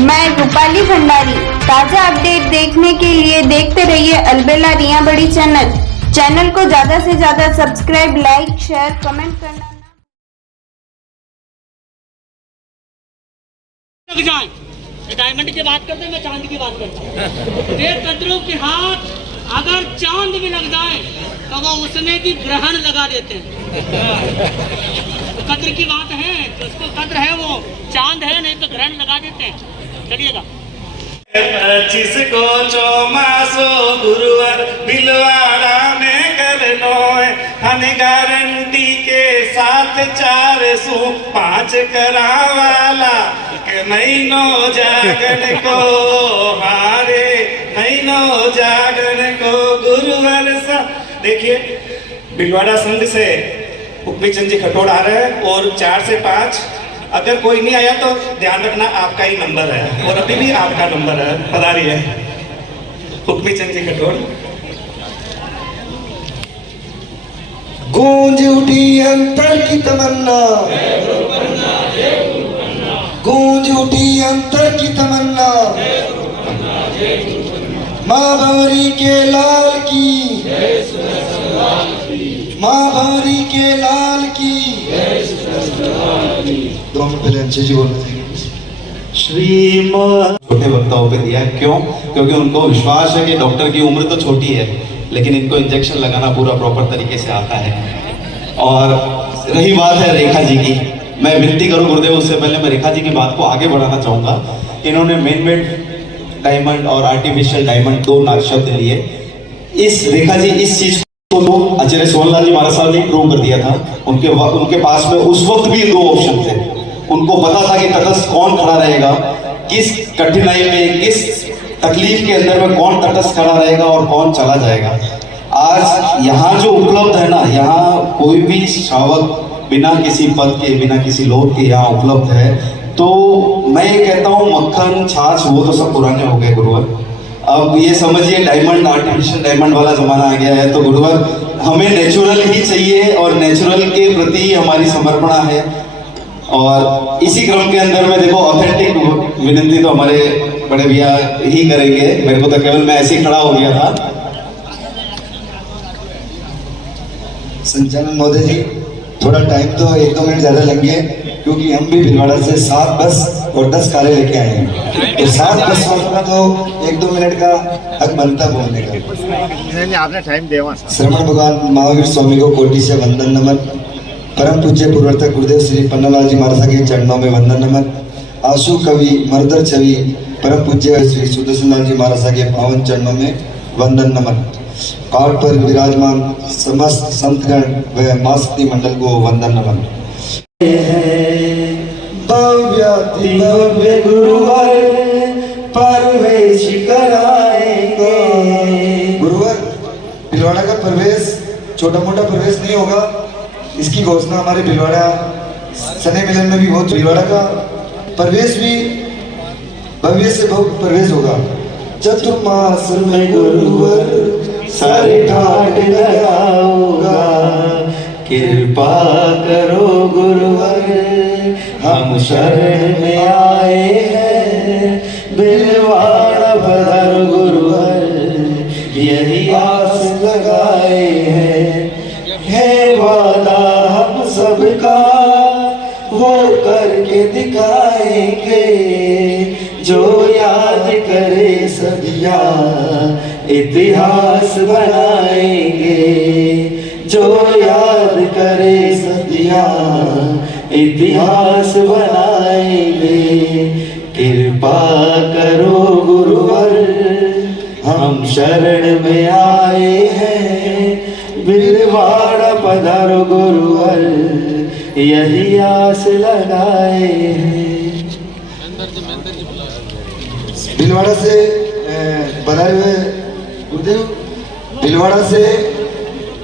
मैं रूपाली भंडारी। ताजा अपडेट देखने के लिए देखते रहिए अलबेला रिया बड़ी चैनल को ज्यादा से ज्यादा सब्सक्राइब, लाइक, शेयर, कमेंट करना लग जाए। डायमंड की बात करते हैं, मैं चांद की बात करता हूँ। एक कदरों के हाथ अगर चांद में लग जाए तो वो उसमें भी ग्रहण लगा देते हैं। तो कद्र की बात है, जिसको कद्र है वो चांद है, नहीं तो ग्रहण लगा देते हैं। चलिएगा। 25 को चौमासो गुरुवार भिलवाड़ा में करनो है, हन गारंटी के साथ 405 करावाला के महीनों जागन को हारे, महीनों जागन को गुरुवार सा। देखिए भिलवाड़ा संघ से हुक्मीचंद जी खटोड़ आ रहे हैं और 4 से 5। अगर कोई नहीं आया तो ध्यान रखना आपका ही नंबर है, और अभी भी आपका नंबर है। पधारिए हुक्मीचंद जी खटोड़। गूंज उठी अंतर की तमन्ना, गूंज उठी अंतर की तमन्ना, माँ भंवरी के लाल की, माँ भंवरी के लाल की। 2 मिनट पहले अंशु जी बोलना चाहिए। श्रीमान छोटे वक्ताओं पे दिया, क्यों? क्योंकि उनको विश्वास है कि डॉक्टर की उम्र तो छोटी है, लेकिन इनको इंजेक्शन लगाना पूरा प्रॉपर तरीके से आता है। और रही बात है रेखा जी की, मैं विनती करूं गुरुदेव, उससे पहले मैं रेखा जी की बात को आगे बढ़ाना चाहूँगा। इन्होंने मैन मेड डायमंड और आर्टिफिशियल डायमंड 2 नाग शब्द लिए। इस रेखा जी इस चीज को आचार्य सोहनलाल जी महाराज साहब ने प्रूव कर दिया था। उनके पास में उस वक्त भी 2 ऑप्शन थे। उनको पता था कि तटस्थ कौन खड़ा रहेगा, किस कठिनाई में, किस तकलीफ के अंदर में कौन तटस्थ खड़ा रहेगा और कौन चला जाएगा। आज यहाँ जो उपलब्ध है ना, यहाँ कोई भी श्रावक बिना किसी पद के, बिना किसी लोभ के यहाँ उपलब्ध है। तो मैं ये कहता हूँ मक्खन छाछ वो तो सब पुराने हो गए गुरुवर। अब ये समझिए डायमंड, आर्टिफिशियल डायमंड वाला जमाना आ गया है। तो गुरुवर हमें नेचुरल ही चाहिए और नेचुरल के प्रति हमारी समर्पणा है। और इसी क्रम के अंदर में देखो ऑथेंटिक विनती तो हमारे बड़े भैया ही करेंगे। मेरे को तो केवल मैं ऐसे ही खड़ा हो गया था। संचालन महोदय जी, थोड़ा टाइम तो 1-2 मिनट ज्यादा लेंगे, क्योंकि हम भी भिलवाड़ा से 7 बस और 10 कारें लेके आए हैं। तो 7 बस वालों का तो 1-2 मिनट का हक बनता बोलने का। आपने टाइम देवा। श्रवण भगवान महावीर स्वामी को कोटि से वंदन नमन। परम पूज्य पूर्वतक गुरुदेव श्री पन्नालाल जी महाराज के चरणों में वंदन नमन। आशु कवि मर्दर छवि परम पूज्य श्री सुदर्शन लाल जी महाराज के पावन चरणों में वंदन नमन। पाठ पर विराजमान समस्त संतगण व मां शक्ति मंडल को वंदन नमन। भव्य गुरुवर प्रवेश कराएंगे। गुरुवर भिलवाड़ा का प्रवेश छोटा मोटा प्रवेश नहीं होगा। इसकी घोषणा हमारे भिलवाड़ा सने मिलन में भी बहुत, भिलवाड़ा का प्रवेश भी भव्य से भव्य प्रवेश होगा। चतुर्मास में गुरुवर सारे ठाट लगाऊंगा, कृपा करो गुरुवर हम शरण में आए हैं। भिलवाड़ा पधारो गुरुवर यही आस लगाए हैं। है वादा हम सबका वो करके दिखाएंगे, जो याद करे सदिया इतिहास बनाएंगे। जो याद करे सदिया इतिहास बनाएंगे। कृपा करो गुरुवर हम शरण में आए हैं। भिलवाड़ा पधारो गुरुवर यही आस लगाए हैं। भिलवाड़ा से बनाए हुए गुरुदेव, भिलवाड़ा से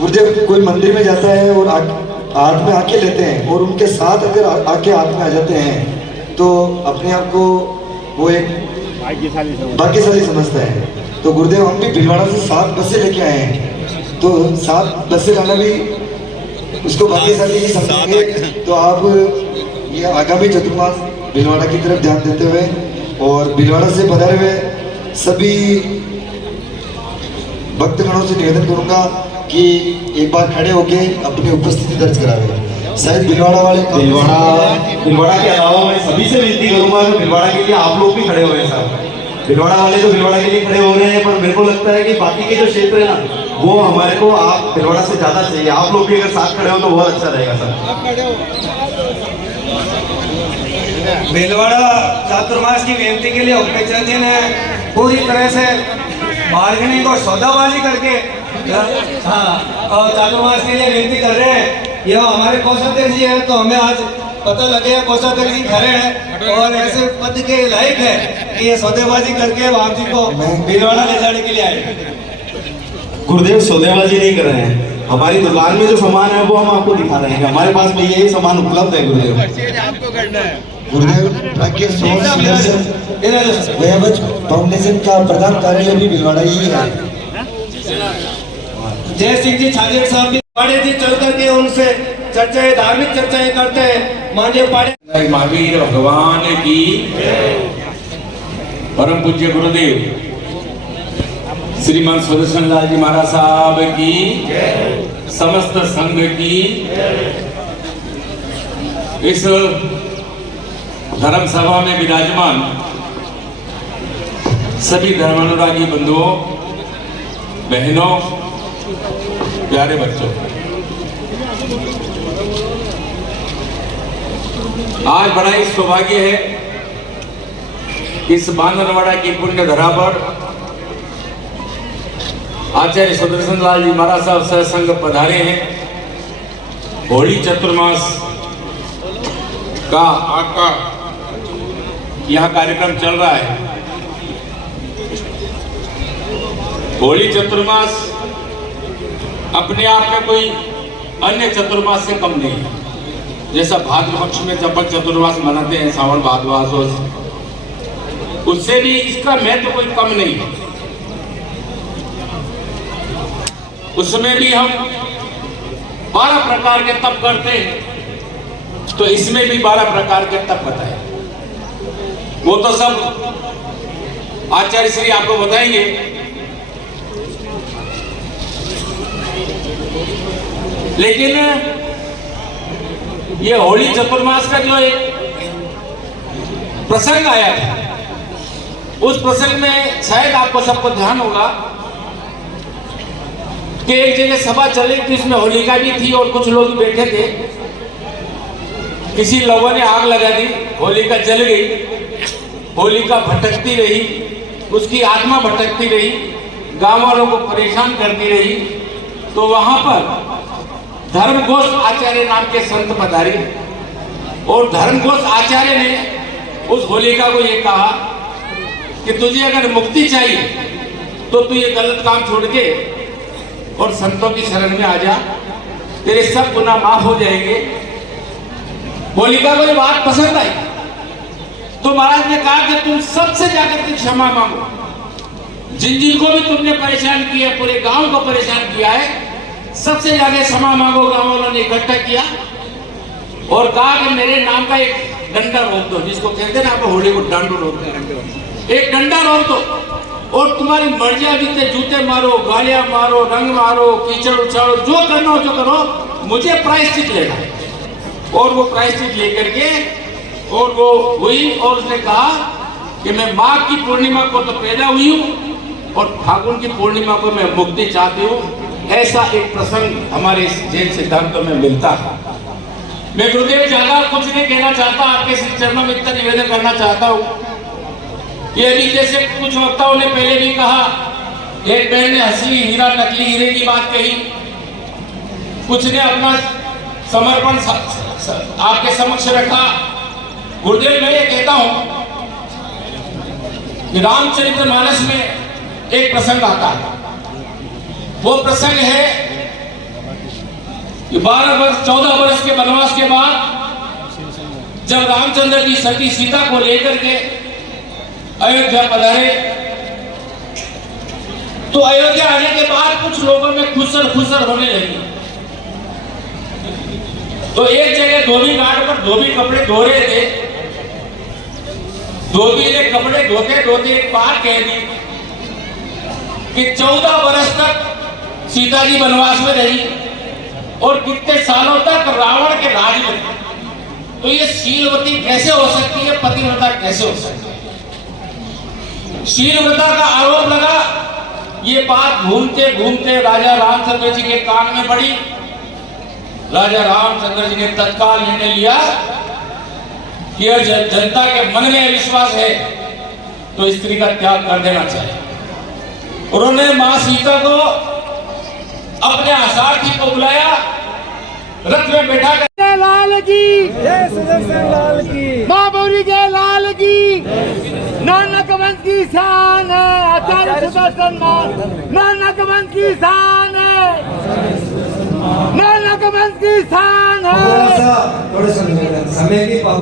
गुरुदेव कोई मंदिर में जाता है और हाथ में आके लेते हैं, और उनके साथ अगर आके हाथ में आ जाते हैं तो अपने आप को वो एक भाग्यशाली समझता है। तो गुरुदेव हम भी भिलवाड़ा से 7 बसें लेके आए हैं, तो 7 बसें लाना भी उसको भाग्यशाली ही समझेंगे। तो आप ये आगामी चतुर्मास भीलवाड़ा की तरफ ध्यान देते हुए और भीलवाड़ा से पधारे हुए सभी भक्तगणों से निवेदन करूंगा कि एक बार खड़े होके अपनी उपस्थिति दर्ज करावे। शायद भीलवाड़ा वाले भीलवाड़ा के अलावा मैं सभी से विनती करूंगा कि भीलवाड़ा के लिए आप लोग भी खड़े हो गए सर। भीलवाड़ा वाले तो भीलवाड़ा के लिए खड़े हो रहे हैं, पर मेरे को लगता है कि बाकी के जो क्षेत्र है ना, वो हमारे को आप भीलवाड़ा से ज्यादा चाहिए। आप लोग भी अगर साथ खड़े हो तो बहुत अच्छा रहेगा सर। भीलवाड़ा चातुर्मास की बेनती के लिए उपचंद जी ने पूरी तरह से बार्गेनिंग और सौदाबाजी करके और चातुर्मास के लिए विनती कर रहे हैं। यह हमारे कौशाध्यक्ष जी हैं, तो हमें आज पता लगे कौशाध्यक्ष जी खड़े हैं और ऐसे पद के लायक है कि ये सौदेबाजी करके आप जी को भीलवाड़ा ले जाने के लिए आए। गुरुदेव सौदेबाजी नहीं कर रहे हैं, हमारी दुकान में जो सामान है वो हम आपको दिखा रहे हैं। हमारे पास भी यही सामान उपलब्ध है गुरुदेव। आपको करना है गुरुदेव प्राज्ञ सोच वैभज फाउंडेशन का प्रधान कार्यालय भी भीलवाड़ा ही है। जय सिंह जी छाजेड़ साहब भी पाड़े जी चल करके उनसे चर्चाएं, धार्मिक चर्चाएं करते हैं। माननीय पाड़े महावीर भगवान की, परम पूज्य गुरुदेव श्रीमान सुदर्शन लाल जी महाराज साहब की, समस्त संघ की, इस धर्म सभा में विराजमान सभी धर्मानुरागी बंधुओं, बहनों, प्यारे बच्चों, आज बड़ा ही सौभाग्य है इस बांधनवाड़ा की पुण्य धरा पर आचार्य सुदर्शन लाल जी महाराज साहब सत्संग पधारे हैं। होली चतुर्मास का आपका यह कार्यक्रम चल रहा है। होली चतुर्मास अपने आप में कोई अन्य चतुर्मास से कम नहीं है। जैसा भाद्र पक्ष में जब चतुर्मास मनाते हैं, सावन भाद्रमास, उससे भी इसका महत्व कोई कम नहीं है। उसमें भी हम 12 प्रकार के तप करते हैं, तो इसमें भी 12 प्रकार के तप बताए। वो तो सब आचार्य श्री आपको बताएंगे। लेकिन ये होली चतुर्मास का जो एक प्रसंग आया था, उस प्रसंग में शायद आपको सबको ध्यान होगा कि एक जगह सभा चली थी, उसमें होलिका भी थी और कुछ लोग बैठे थे। किसी लोगों ने आग लगा दी, होलिका जल गई, होलिका भटकती रही, उसकी आत्मा भटकती रही, गांव वालों को परेशान करती रही। तो वहां पर धर्मघोष आचार्य नाम के संत पधारे और धर्मघोष आचार्य ने उस होलिका को ये कहा कि तुझे अगर मुक्ति चाहिए तो तू ये गलत काम छोड़ के और संतों की शरण में आ जा, तेरे सब गुनाह माफ हो जाएंगे। होलिका को ये बात पसंद आई तो महाराज ने कहा कि तुम सबसे जाकर के क्षमा मांगो, जिन जिनको भी तुमने परेशान किया, पूरे गांव को परेशान किया है, सबसे ज्यादा क्षमा मांगो। गांव वालों ने इकट्ठा किया और कहा कि मेरे नाम का एक डंडा रोक दो, जिसको कहते हैं ना आप होली को डांडू रोकते हैं, एक डंडा रोक दो और तुम्हारी मर्जियां जितने जूते मारो, गालियां मारो, रंग मारो, कीचड़ उछालो, जो करना हो जो करो, मुझे प्रायश्चित लेना है। और वो प्रायश्चित लेकर के और वो हुई और उसने कहा कि मैं माघ की पूर्णिमा को तो पैदा हुई हूँ और फागुन की पूर्णिमा को मैं मुक्ति चाहती हूँ। ऐसा एक प्रसंग हमारे जैन सिद्धांतों में मिलता है। मैं गुरुदेव ज्यादा कुछ नहीं कहना चाहता, आपके चरणों में इतना निवेदन करना चाहता हूँ। ये अभी जैसे कुछ वक्ताओं ने पहले भी कहा, एक बहन ने असली हीरा नकली हीरे की बात कही, कुछ ने अपना समर्पण आपके समक्ष रखा। गुरुदेव मैं ये कहता हूँ कि रामचरितमानस में एक प्रसंग आता है। वो प्रसंग है कि 14 वर्ष के वनवास के बाद जब रामचंद्र जी सती सीता को लेकर के अयोध्या पधारे, तो अयोध्या आने के बाद कुछ लोगों में खुसर होने लगी। तो एक जगह धोबी घाट पर धोबी कपड़े धो रहे थे, धोबी ने कपड़े धोते धोते एक बात कह दी कि 14 वर्ष तक सीता जी वनवास में रही और कितने सालों तक रावण के राज में थी। तो ये शीलवती कैसे हो सकती है, पतिव्रता कैसे हो सकती है? शीलव्रता का आरोप लगा। ये बात घूमते घूमते राजा रामचंद्र जी के कान में पड़ी। राजा रामचंद्र जी ने तत्काल निर्णय लिया कि जनता के मन में विश्वास है तो स्त्री का त्याग कर देना चाहिए। उन्होंने मां सीता को अपने सारथी को बुलाया, रथ में बैठा कर लाल की जय, सुदर्शन लाल की, मां गौरी के लाल की, नानक वंश की शान है, आचार्य सुदर्शन मान, नानक वंश की शान है, नानक वंश की शान है। थोड़ा सा समय की